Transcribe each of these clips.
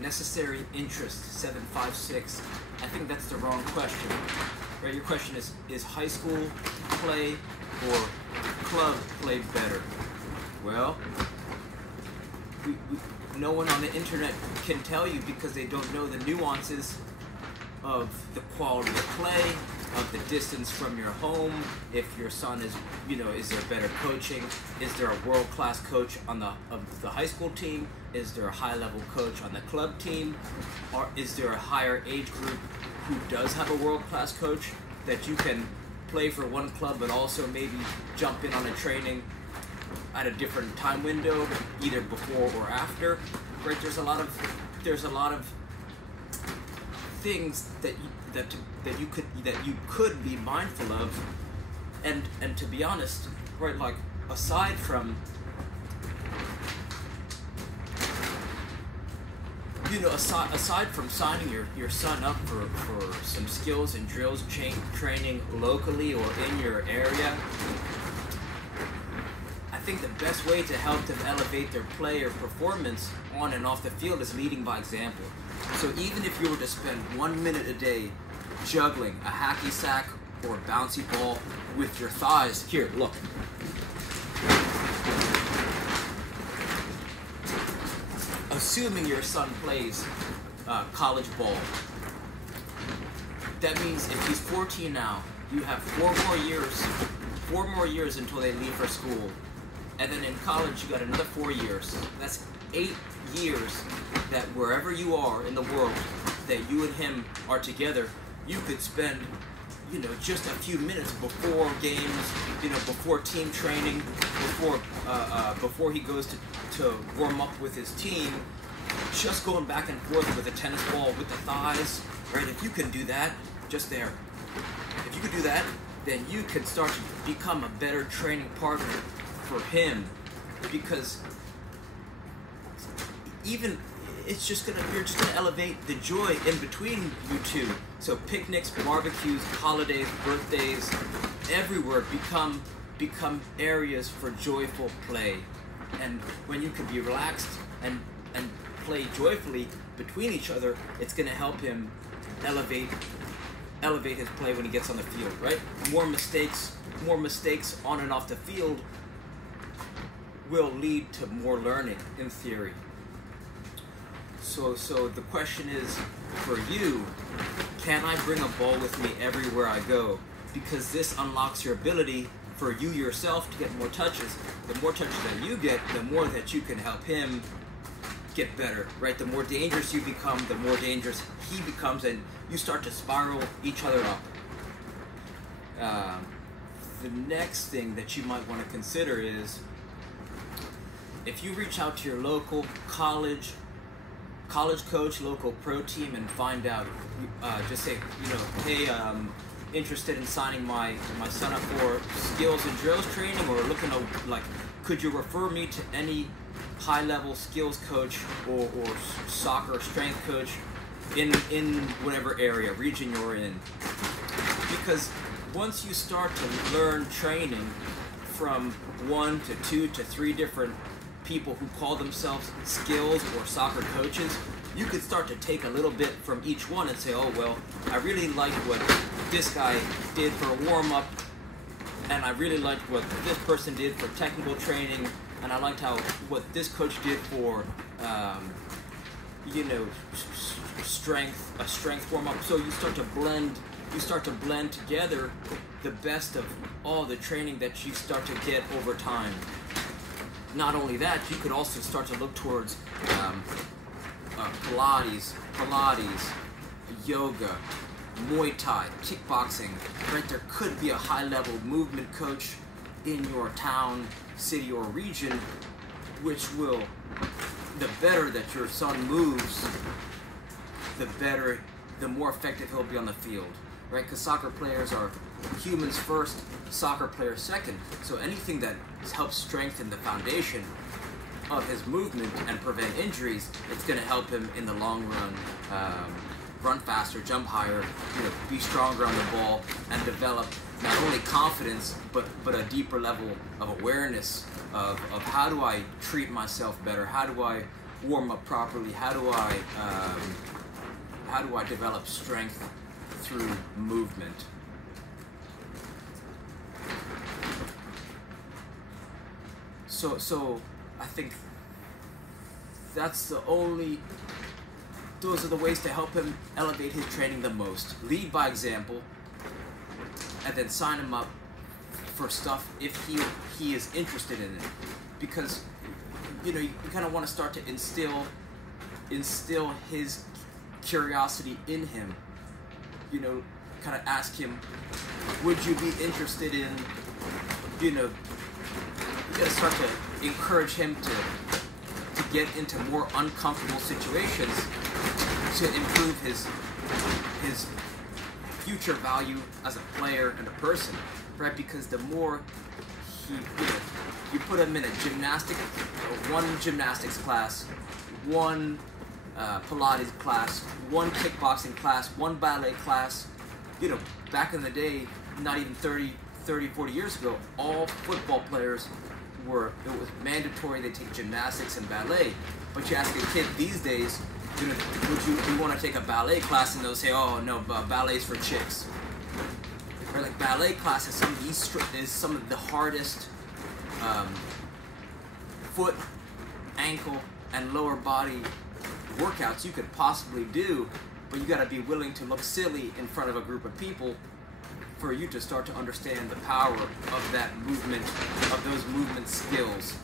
necessary interest, 756. I think that's the wrong question. Right? Your question is high school play or club play better? Well, no one on the internet can tell you because they don't know the nuances of the quality of play, of the distance from your home. If your son is, is there better coaching? Is there a world-class coach on the high school team? Is there a high-level coach on the club team? Or is there a higher age group who does have a world-class coach that you can play for one club but also maybe jump in on a training at a different time window, either before or after? Right? There's a lot of things that you could be mindful of, and to be honest, right, like aside from signing your son up for some skills and drills training locally or in your area, I think the best way to help them elevate their play or performance on and off the field is leading by example. So even if you were to spend 1 minute a day juggling a hacky sack or a bouncy ball with your thighs, here, look. Assuming your son plays college ball, that means if he's 14 now, you have 4 more years until they leave for school. And then in college, you got another 4 years. That's 8 years that wherever you are in the world, that you and him are together, you could spend, just a few minutes before games, before team training, before he goes to warm up with his team, just going back and forth with a tennis ball, with the thighs, right? If you can do that, just there. If you could do that, then you could start to become a better training partner for him, because even you're just gonna elevate the joy in between you two. So picnics, barbecues, holidays, birthdays, everywhere become areas for joyful play. And when you can be relaxed and play joyfully between each other, it's gonna help him elevate his play when he gets on the field, right? More mistakes on and off the field will lead to more learning, in theory. So the question is, for you, can I bring a ball with me everywhere I go? Because this unlocks your ability for you yourself to get more touches. The more touches that you get, the more that you can help him get better, right? The more dangerous you become, the more dangerous he becomes, and you start to spiral each other up. The next thing that you might want to consider is, if you reach out to your local college coach, local pro team, and find out, just say, hey, interested in signing my son up for skills and drills training, or looking to, could you refer me to any high-level skills coach or soccer strength coach in whatever area, region you're in? Because once you start to learn training from 1 to 2 to 3 different people who call themselves skills or soccer coaches, you could start to take a little bit from each one and say, oh, well, I really liked what this guy did for a warm-up, and I really liked what this person did for technical training, and I liked what this coach did for, a strength warm-up. So you start to blend together the best of all the training that you start to get over time. Not only that, you could also start to look towards Pilates, yoga, Muay Thai, kickboxing, right? There could be a high-level movement coach in your town, city, or region, which will, the better that your son moves, the more effective he'll be on the field, right? Because soccer players are humans first, soccer players second. So anything that helps strengthen the foundation of his movement and prevent injuries, it's going to help him in the long run run faster, jump higher, be stronger on the ball, and develop not only confidence but a deeper level of awareness of how do I treat myself better, how do I warm up properly? How do I develop strength through movement? So I think those are the ways to help him elevate his training the most. Lead by example, and then sign him up for stuff if he is interested in it. Because you kind of want to start to instill his curiosity in him. Kind of ask him, would you be interested in, you gotta start to encourage him to get into more uncomfortable situations to improve his future value as a player and a person, right? Because the more you put him in one gymnastics class, one Pilates class, one kickboxing class, one ballet class, back in the day, not even 30, 40 years ago, all football players it was mandatory they take gymnastics and ballet. But you ask a kid these days, would you want to take a ballet class, and they'll say, oh no, ballet's for chicks. Right? Like ballet class is some of the hardest foot, ankle, and lower body workouts you could possibly do, but you got to be willing to look silly in front of a group of people for you to start to understand the power of that movement, of those movement skills.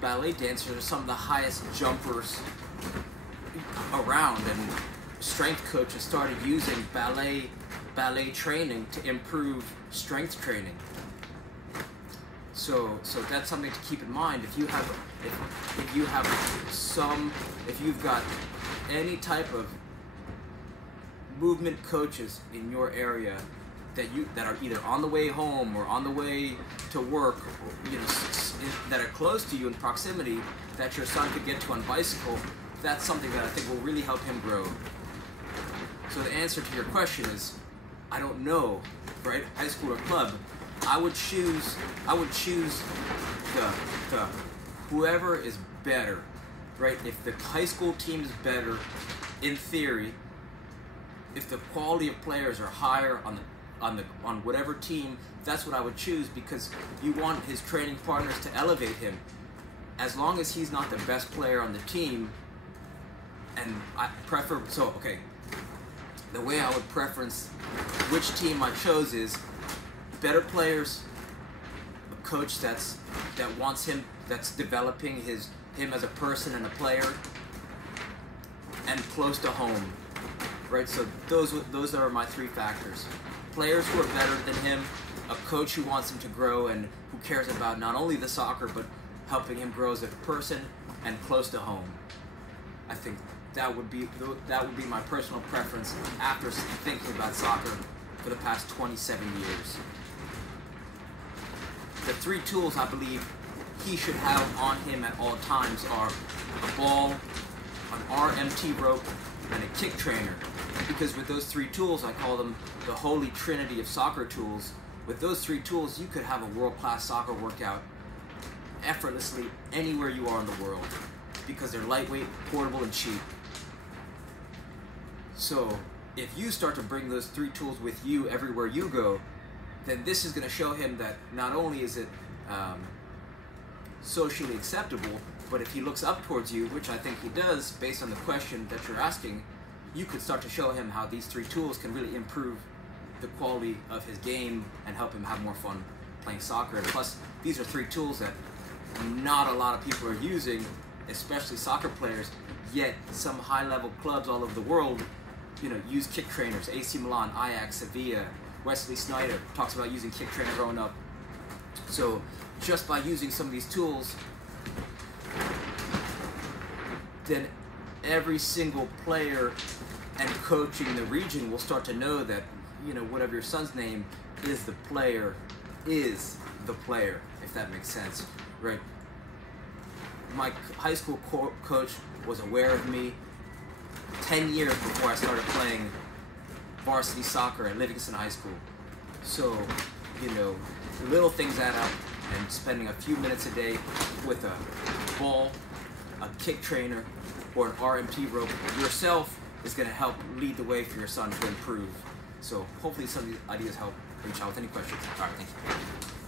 Ballet dancers are some of the highest jumpers around, and strength coaches started using ballet training to improve strength training. So that's something to keep in mind. If you've got any type of movement coaches in your area that are either on the way home or on the way to work, or, that are close to you in proximity, that your son could get to on bicycle, that's something that I think will really help him grow. So the answer to your question is, I don't know, right? High school or club. I would choose the whoever is better, right? If the high school team is better, in theory, if the quality of players are higher on whatever team, that's what I would choose, because you want his training partners to elevate him. As long as he's not the best player on the team, and the way I would preference which team I chose is better players, a coach that wants him, that's developing him as a person and a player, and close to home, right? So those are my three factors: players who are better than him, a coach who wants him to grow and who cares about not only the soccer but helping him grow as a person, and close to home. I think that would be my personal preference after thinking about soccer for the past 27 years. The three tools I believe he should have on him at all times are a ball, an RMT rope, and a kick trainer. Because with those three tools, I call them the holy trinity of soccer tools. With those three tools, you could have a world-class soccer workout effortlessly anywhere you are in the world, because they're lightweight, portable, and cheap. So if you start to bring those three tools with you everywhere you go, then this is going to show him that not only is it socially acceptable, but if he looks up towards you, which I think he does based on the question that you're asking, you could start to show him how these three tools can really improve the quality of his game and help him have more fun playing soccer. And plus, these are three tools that not a lot of people are using, especially soccer players, yet some high-level clubs all over the world, use kick trainers. AC Milan, Ajax, Sevilla, Wesley Sneijder talks about using kick trainer growing up. So just by using some of these tools, then every single player and coach in the region will start to know that, whatever your son's name is, the player, if that makes sense, right? My high school coach was aware of me 10 years before I started playing varsity soccer at Livingston High School. So little things add up, and spending a few minutes a day with a ball, a kick trainer, or an RMT rope yourself is going to help lead the way for your son to improve. So hopefully some of these ideas help. Reach out with any questions. All right, thank you.